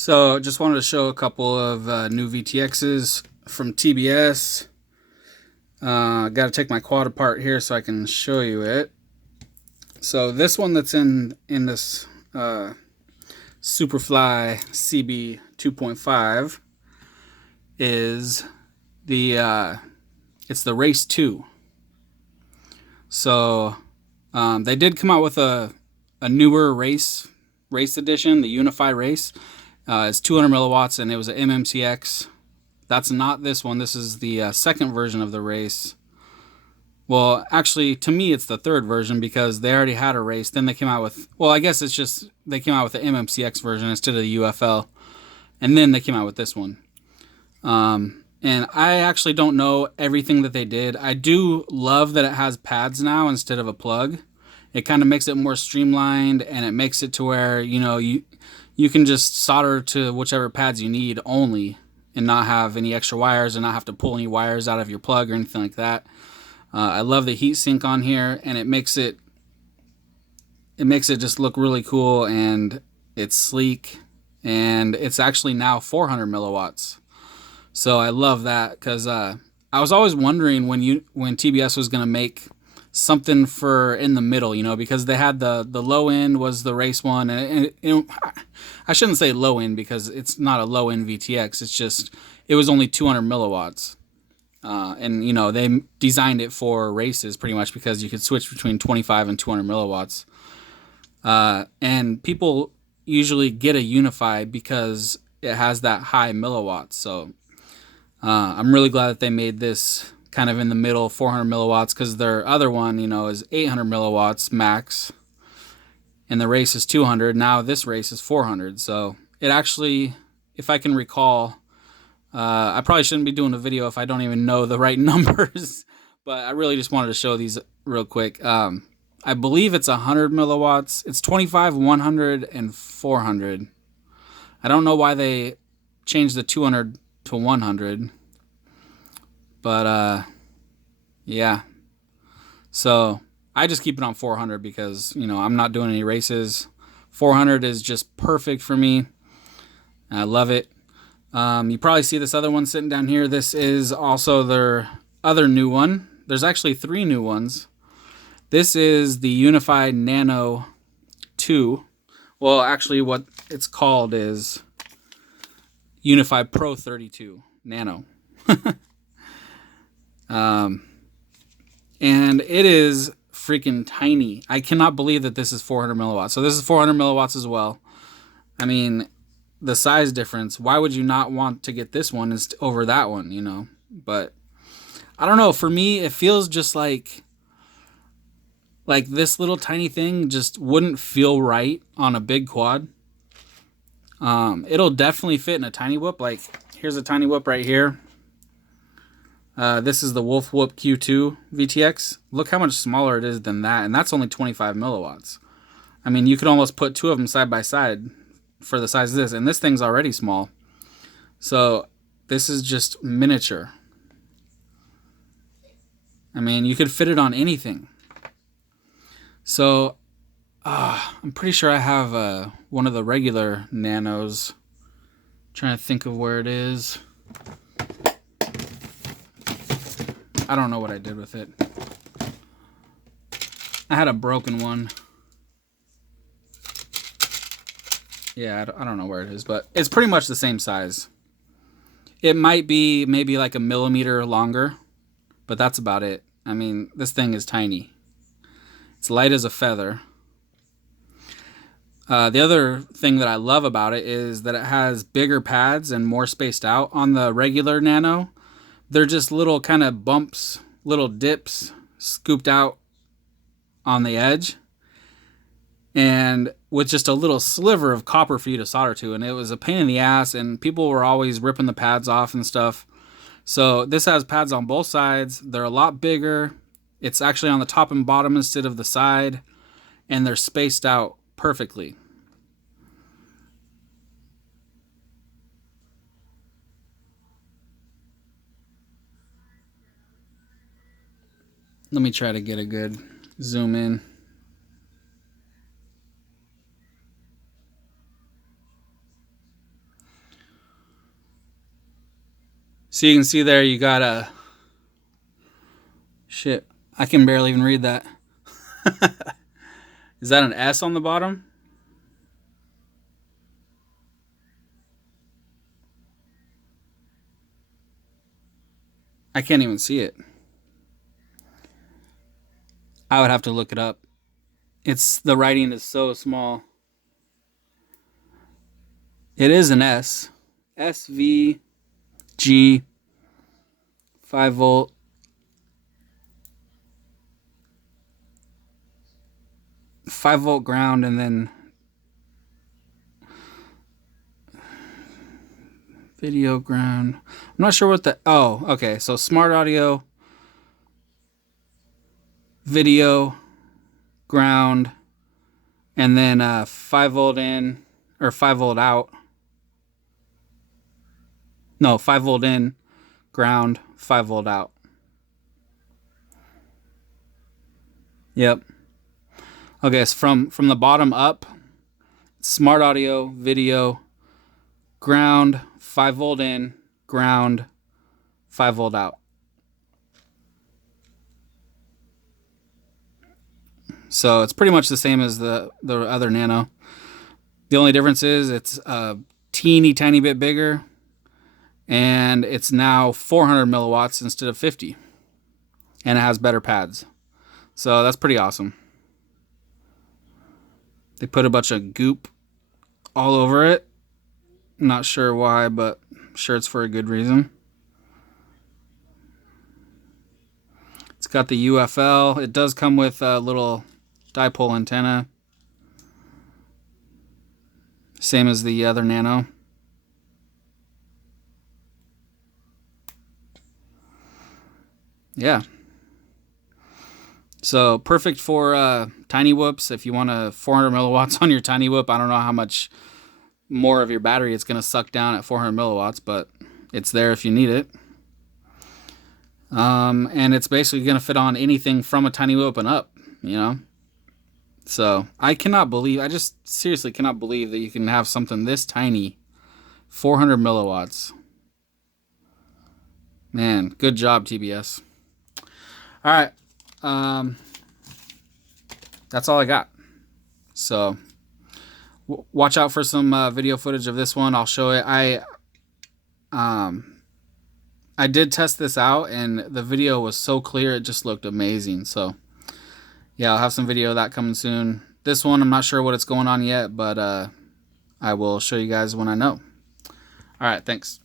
So just wanted to show a couple of new VTXs from TBS. Got to take my quad apart here so I can show you it. So this one that's in this Superfly CB 2.5 is it's the Race 2. So they did come out with a newer race edition, the Unify race. It's 200 milliwatts and it was an MMCX. That's not this one. This is the second version of the race. Well, actually, to me, it's the third version because they already had a race. Then they came out with, well, I guess it's just they came out with the MMCX version instead of the UFL. And then they came out with this one. And I actually don't know everything that they did. I do love that it has pads now instead of a plug. It kind of makes it more streamlined, and it makes it to where, you can just solder to whichever pads you need only and not have any extra wires and not have to pull any wires out of your plug or anything like that. I love the heat sink on here, and it makes it just look really cool, and it's sleek, and it's actually now 400 milliwatts. So I love that because I was always wondering when TBS was going to make something for in the middle, because they had the low end was the race one, and I shouldn't say low end because it's not a low end VTX. It's just it was only 200 milliwatts. And they designed it for races pretty much because you could switch between 25 and 200 milliwatts. And people usually get a Unify because it has that high milliwatts. So I'm really glad that they made this kind of in the middle, 400 milliwatts, because their other one, is 800 milliwatts max, and the race is 200. Now this race is 400. So it actually, if I can recall, I probably shouldn't be doing a video if I don't even know the right numbers, but I really just wanted to show these real quick. I believe it's 100 milliwatts. It's 25, 100, and 400. I don't know why they changed the 200 to 100, but yeah. So I just keep it on 400 because, I'm not doing any races. 400 is just perfect for me. I love it. You probably see this other one sitting down here. This is also their other new one. There's actually 3 new ones. This is the Unified Nano 2. Well, actually what it's called is Unify Pro32 Nano. And it is freaking tiny. I cannot believe that this is 400 milliwatts. So this is 400 milliwatts as well. I mean, the size difference, why would you not want to get this one over that one, But I don't know, for me it feels just like this little tiny thing just wouldn't feel right on a big quad. It'll definitely fit in a tiny whoop. Like, here's a tiny whoop right here. This is the Wolf Whoop Q2 VTX. Look how much smaller it is than that, and that's only 25 milliwatts. I mean, you could almost put 2 of them side by side for the size of this, and this thing's already small. So this is just miniature. I mean, you could fit it on anything. So I'm pretty sure I have one of the regular nanos. I'm trying to think of where it is. I don't know what I did with it. I had a broken one. Yeah, I don't know where it is, but it's pretty much the same size. It might be maybe like a millimeter longer, but that's about it. I mean, this thing is tiny. It's light as a feather. The other thing that I love about it is that it has bigger pads and more spaced out. On the regular Nano, they're just little kind of bumps, little dips scooped out on the edge, and with just a little sliver of copper for you to solder to, and it was a pain in the ass, and people were always ripping the pads off and stuff. So this has pads on both sides. They're a lot bigger. It's actually on the top and bottom instead of the side, and they're spaced out perfectly. Let me try to get a good zoom in. So you can see there you got a... Shit, I can barely even read that. Is that an S on the bottom? I can't even see it. I would have to look it up. The writing is so small. It is an S. SVG 5 volt. 5 volt ground, and then video ground. I'm not sure what the... Oh, okay. So smart audio, video, ground, and then 5 volt in, or 5 volt out. No, 5 volt in, ground, 5 volt out. Yep. Okay, so from the bottom up, smart audio, video, ground, 5 volt in, ground, 5 volt out. So it's pretty much the same as the other Nano. The only difference is it's a teeny tiny bit bigger, and it's now 400 milliwatts instead of 50, and it has better pads. So that's pretty awesome. They put a bunch of goop all over it. Not sure why, but I'm sure it's for a good reason. It's got the UFL. It does come with a little dipole antenna. Same as the other Nano. Yeah. So perfect for tiny whoops. If you want a 400 milliwatts on your tiny whoop, I don't know how much more of your battery it's going to suck down at 400 milliwatts, but it's there if you need it. And it's basically going to fit on anything from a tiny whoop and up, you know? So I just seriously cannot believe that you can have something this tiny, 400 milliwatts. Man, good job, TBS. All right. That's all I got. So watch out for some video footage of this one. I'll show it. I did test this out, and the video was so clear, it just looked amazing. So yeah, I'll have some video of that coming soon. This one, I'm not sure what it's going on yet, but I will show you guys when I know. All right, thanks.